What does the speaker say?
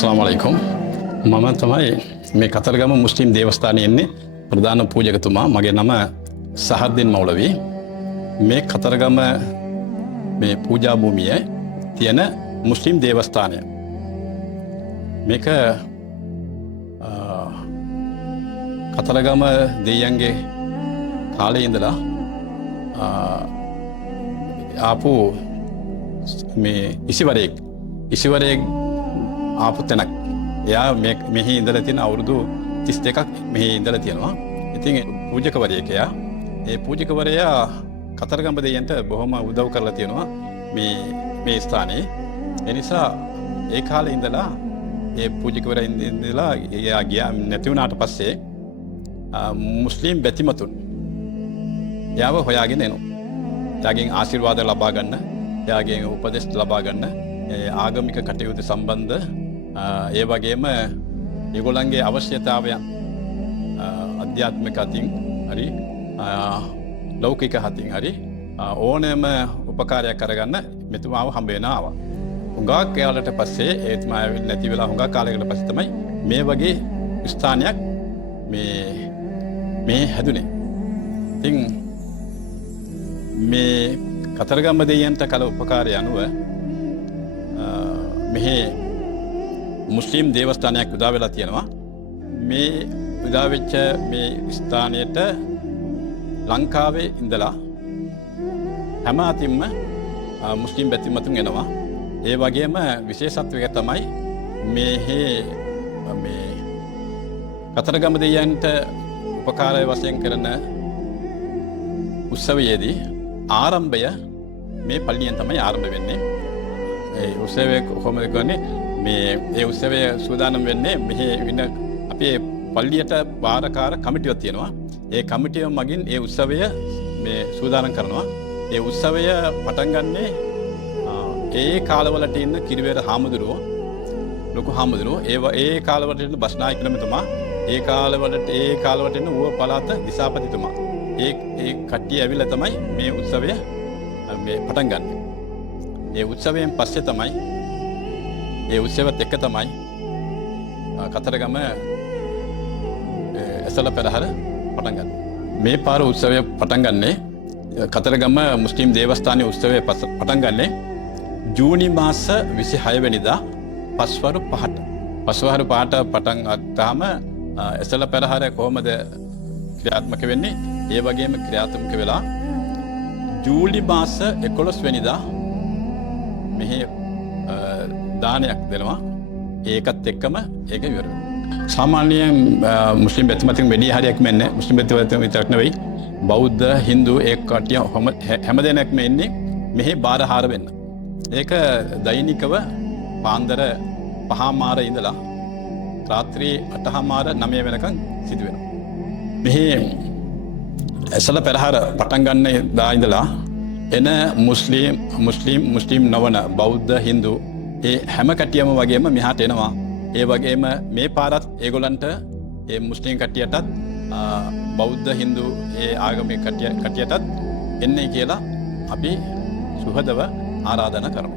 अस्सलामु अलैकुम මම තමයි මේ කතරගම මුස්ලිම් දේවස්ථානයේ ඉන්නේ ප්‍රධාන පූජකතුමා මගේ නම සහර්දින් මෞලවි මේ කතරගම මේ පූජා භූමියේ තියෙන මුස්ලිම් දේවස්ථානය මේක කතරගම දෙයියන්ගේ කාලේ ඉඳලා ආපු මේ ඉසිවරයෙක් ආපු තැනක් එයා මෙහි ඉඳලා තියෙන අවුරුදු 32ක් මෙහි ඉඳලා තියෙනවා. ඉතින් පූජකවරයෙක් එයා. ඒ පූජකවරයා කතරගම දෙයියන්ට බොහොම උදව් කරලා තියෙනවා මේ ස්ථානයේ. ඒ නිසා ඒ කාලේ ඉඳලා ඒ පූජකවරයා ඉඳලා එයා ගියා නැති වුණාට පස්සේ මුස්ලිම් බැතිමතුන් එයාව හොයාගෙන එනවා. එයාගෙන් ආශිර්වාද ලබා ගන්න, එයාගෙන් උපදෙස් ලබා ගන්න, ආගමික කටයුතු සම්බන්ධ ඒ වගේම ඒගොල්ලන්ගේ අවශ්‍යතාවයන් අධ්‍යාත්මික අතින් හරි ලෞකික අතින් හරි ඕනෑම උපකාරයක් කරගන්න මෙතුමාව හම්බ වෙන ආවා. හුඟක් කාලයකට පස්සේ එතුමා නැති වෙලා හුඟක් කාලයකට පස්සේ තමයි මේ වගේ ස්ථානයක් මේ හැදුනේ. ඉතින් මේ කතරගම දෙයියන්ට කළ උපකාරය අනුව මෙහි මුස්ලිම් දේවස්ථානයක් උදා වෙලා තියෙනවා. මේ උදා වෙච්ච මේ ස්ථානයට ලංකාවේ ඉඳලා හැම අතින්ම මුස්ලිම් බැතිමතුන් එනවා. ඒ වගේම විශේෂත්වයක් තමයි මේ කතරගම දෙයියන්ට උපකාරය වශයෙන් කරන උත්සවයේදී ආරම්භය මේ පල්ලියෙන් තමයි ආරම්භ වෙන්නේ. ඒ උත්සවය කොහොමද කරන්නේ? ඒ උත්සවය සූදානම් වෙන්නේ මෙහි ඉන්න අපේ පල්ලියට වාරකාර කමිටියක් තියෙනවා. ඒ කමිටිය මගින් ඒ උත්සවය මේ සූදානම් කරනවා. ඒ උත්සවය පටන් ගන්නේ ඒ කාලවලට ඉන්න කිරිවෙර හාමුදුරුවෝ, ලොකු හාමුදුරුවෝ ඒ කාලවලට ඉන්න බස්නායක නමතුමා, ඒ කාලවලට ඉන්න ඌව පළාත දිසාපතිතුමා. ඒ කට්ටිය ඇවිල්ලා තමයි මේ උත්සවය මේ පටන් ගන්න. ඒ උත්සවයෙන් පස්සේ තමයි ඒ උත්සවත් එක්ක තමයි කතරගම ඇසළ පෙරහර පටන් ගන්න. මේ පාර උත්සවය පටන් ගන්නේ කතරගම මුස්ලිම් දේවස්ථානයේ උත්සවය පටන් ගන්නේ ජූනි මාස 26 වෙනිදා පස්වරු 5ට. පස්වරු 5ට පටන් ගත්තාම ඇසළ පෙරහර කොහොමද ක්‍රියාත්මක වෙන්නේ? ඒ වගේම ක්‍රියාත්මක වෙලා ජූලි මාස 11 වෙනිදා මෙහි දානයක් දෙනවා. ඒකත් එක්කම ඒක ඉවර වෙනවා. සාමාන්‍යයෙන් මුස්ලිම් බැතිමතුන් වැඩි හරියක් මෙන්නේ මුස්ලිම් බැතිමතුන් විතරක් නෙවෙයි බෞද්ධ හින්දු ඒ කට්ටිය හැමදෙනෙක්ම එන්නේ මෙහි බාරහාර වෙන්න. ඒක දෛනිකව පාන්දර 5:00 ඉඳලා රාත්‍රී 8:00 9 වෙනකන් සිදු වෙනවා. මෙහි ඇසළ පෙරහර පටන් ගන්න දා ඉඳලා එන මුස්ලිම් නොවන බෞද්ධ හින්දු ඒ හැම කට්ටියම වගේම මෙහාට එනවා. ඒ වගේම මේ පාරත් ඒගොල්ලන්ට ඒ මුස්ලිම් කට්ටියටත් බෞද්ධ හින්දු ඒ ආගමික කට්ටියටත් එන්නේ කියලා අපි සුහදව ආරාධනා කරමු.